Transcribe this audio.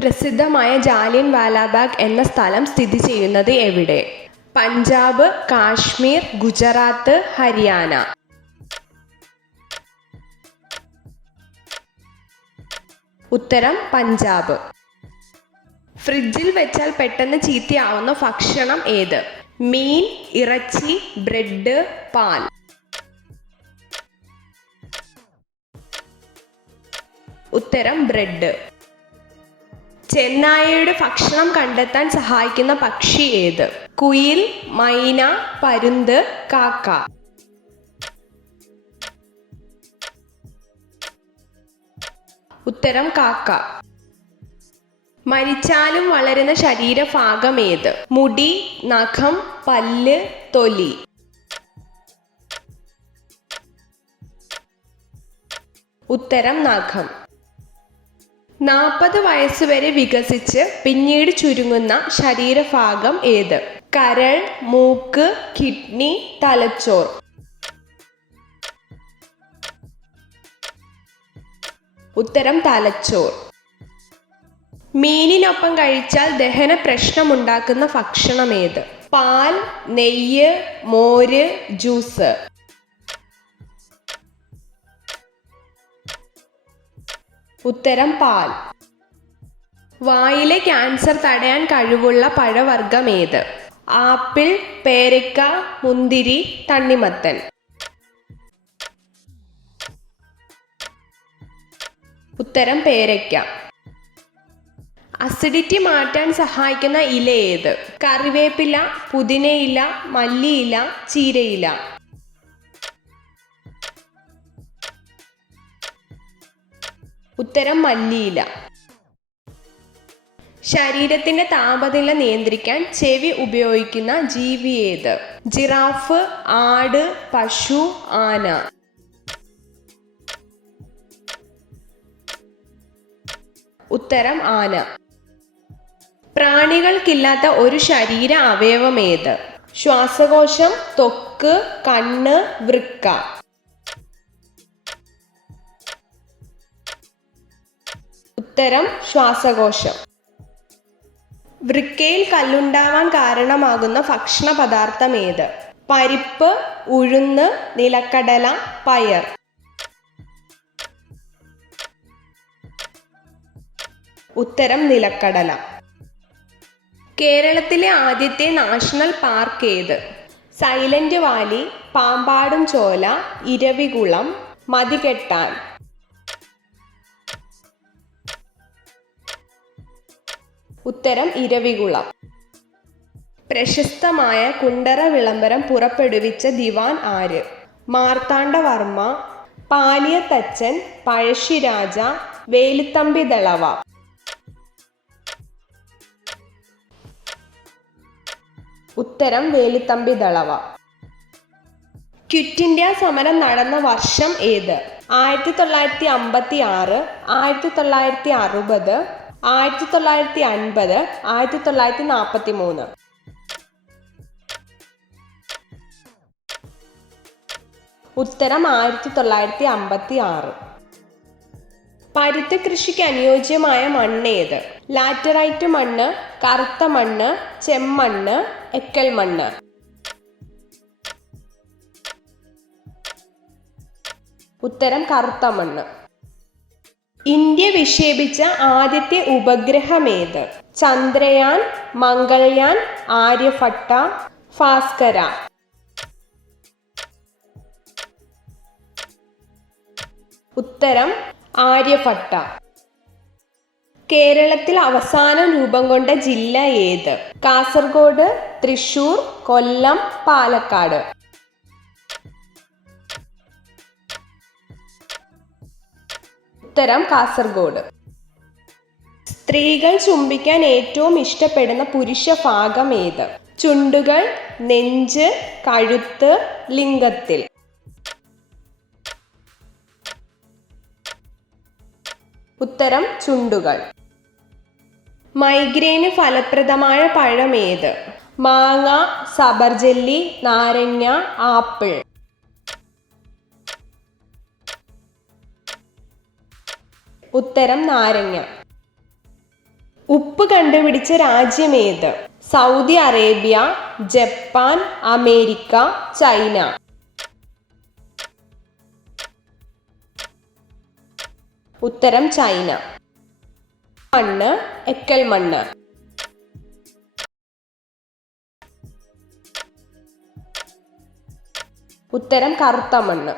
പ്രസിദ്ധമായ ജാലിയൻ വാലാബാഗ് എന്ന സ്ഥലം സ്ഥിതി ചെയ്യുന്നത് എവിടെ? പഞ്ചാബ്, കാശ്മീർ, ഗുജറാത്ത്, ഹരിയാന. ഉത്തരം പഞ്ചാബ്. ഫ്രിഡ്ജിൽ വെച്ചാൽ പെട്ടെന്ന് ചീത്തയാവുന്ന ഭക്ഷണം ഏത്? മീൻ, ഇറച്ചി, ബ്രെഡ്, പാൽ. ഉത്തരം ബ്രെഡ്. ചെന്നായയുടെ ഭക്ഷണം കണ്ടെത്താൻ സഹായിക്കുന്ന പക്ഷി ഏത്? കുയിൽ, മൈന, പരുന്ത്, കാക്ക. ഉത്തരം കാക്ക. മരിച്ചാലും വളരുന്ന ശരീരഭാഗം ഏത്? മുടി, നഖം, പല്ല്, തൊലി. ഉത്തരം നഖം. 40 വയസ്സുവരെ വികസിച്ച് പിന്നീട് ചുരുങ്ങുന്ന ശരീരഭാഗം ഏത്? കരൾ, മൂക്ക്, കിഡ്നി, തലച്ചോർ. ഉത്തരം തലച്ചോർ. മീനിനൊപ്പം കഴിച്ചാൽ ദഹന പ്രശ്നമുണ്ടാക്കുന്ന ഭക്ഷണം ഏത്? പാൽ, നെയ്യ്, മോര്, ജ്യൂസ്. ഉത്തരം പാൽ. വായിലെ ക്യാൻസർ തടയാൻ കഴിവുള്ള പഴവർഗ്ഗം ഏത്? ആപ്പിൾ, പേരയ്ക്ക, മുന്തിരി, തണ്ണിമത്തൻ. ഉത്തരം പേരയ്ക്ക. അസിഡിറ്റി മാറ്റാൻ സഹായിക്കുന്ന ഇല ഏത്? കറിവേപ്പില, പുതിനയില, മല്ലിയില, ചീരയില. ഉത്തരം മല്ലിയില. ശരീരത്തിന്റെ താപനില നിയന്ത്രിക്കാൻ ചെവി ഉപയോഗിക്കുന്ന ജീവി ഏത്? ജിറാഫ്, ആട്, പശു, ആന. ഉത്തരം ആന. പ്രാണികൾക്കില്ലാത്ത ഒരു ശരീര അവയവം ഏത്? ശ്വാസകോശം, ത്വക്ക്, കണ്ണ്, വൃക്ക. ഉത്തരം ശ്വാസകോശം. വൃക്കയിൽ കല്ലുണ്ടാവാൻ കാരണമാകുന്ന ഭക്ഷണ പദാർത്ഥം ഏത്? പരിപ്പ്, ഉഴുന്ന്, നിലക്കടല, പയർ. ഉത്തരം നിലക്കടല. കേരളത്തിലെ ആദ്യത്തെ നാഷണൽ പാർക്ക് ഏത്? സൈലന്റ് വാലി, പാമ്പാടും ചോല, ഇരവികുളം, മതികെട്ടാൻ. ഉത്തരം ഇരവികുളം. പ്രശസ്തമായ കുണ്ടറ വിളംബരം പുറപ്പെടുവിച്ച ദിവാൻ ആര്? മാർത്താണ്ഡവർമ്മ, പാലിയത്തച്ചൻ, പഴശ്ശിരാജ, വേലുത്തമ്പി ദളവ. ഉത്തരം വേലുത്തമ്പി ദളവ. ക്വിറ്റ് ഇന്ത്യ സമരം നടന്ന വർഷം ഏത്? 1956, 1960, 1950, 1943. ഉത്തരം 1956. പരുത്തി കൃഷിക്ക് അനുയോജ്യമായ മണ്ണ് ഏത്? ലാറ്ററൈറ്റ് മണ്ണ്, കറുത്ത മണ്ണ്, ചെമ്മണ്ണ്, എക്കൽ മണ്ണ്. ഉത്തരം കറുത്ത മണ്ണ്. ഇന്ത്യ വിക്ഷേപിച്ച ആദ്യത്തെ ഉപഗ്രഹം ഏത്? ചന്ദ്രയാൻ, മംഗൾയാൻ, ആര്യഭട്ട, ഭാസ്കര. ഉത്തരം ആര്യഭട്ട. കേരളത്തിൽ അവസാനം രൂപം കൊണ്ട ജില്ല ഏത്? കാസർഗോഡ്, തൃശൂർ, കൊല്ലം, പാലക്കാട്. ഉത്തരം കാസർഗോഡ്. സ്ത്രീകൾ ചുംബിക്കാൻ ഏറ്റവും ഇഷ്ടപ്പെടുന്ന പുരുഷ ഭാഗം ഏത്? ചുണ്ടുകൾ, നെഞ്ച്, കഴുത്ത്, ലിംഗത്തിൽ. ഉത്തരം ചുണ്ടുകൾ. മൈഗ്രെയിന് ഫലപ്രദമായ പഴം ഏത്? മാങ്ങ, സബർജല്ലി, നാരങ്ങ, ആപ്പിൾ. ഉത്തരം നാരങ്ങ. ഉപ്പ് കണ്ടുപിടിച്ച രാജ്യമേത്? Saudi Arabia, Japan, America, China. ഉത്തരം ചൈന. മണ്ണ് എക്കൽ മണ്ണ്. ഉത്തരം കറുത്ത മണ്ണ്.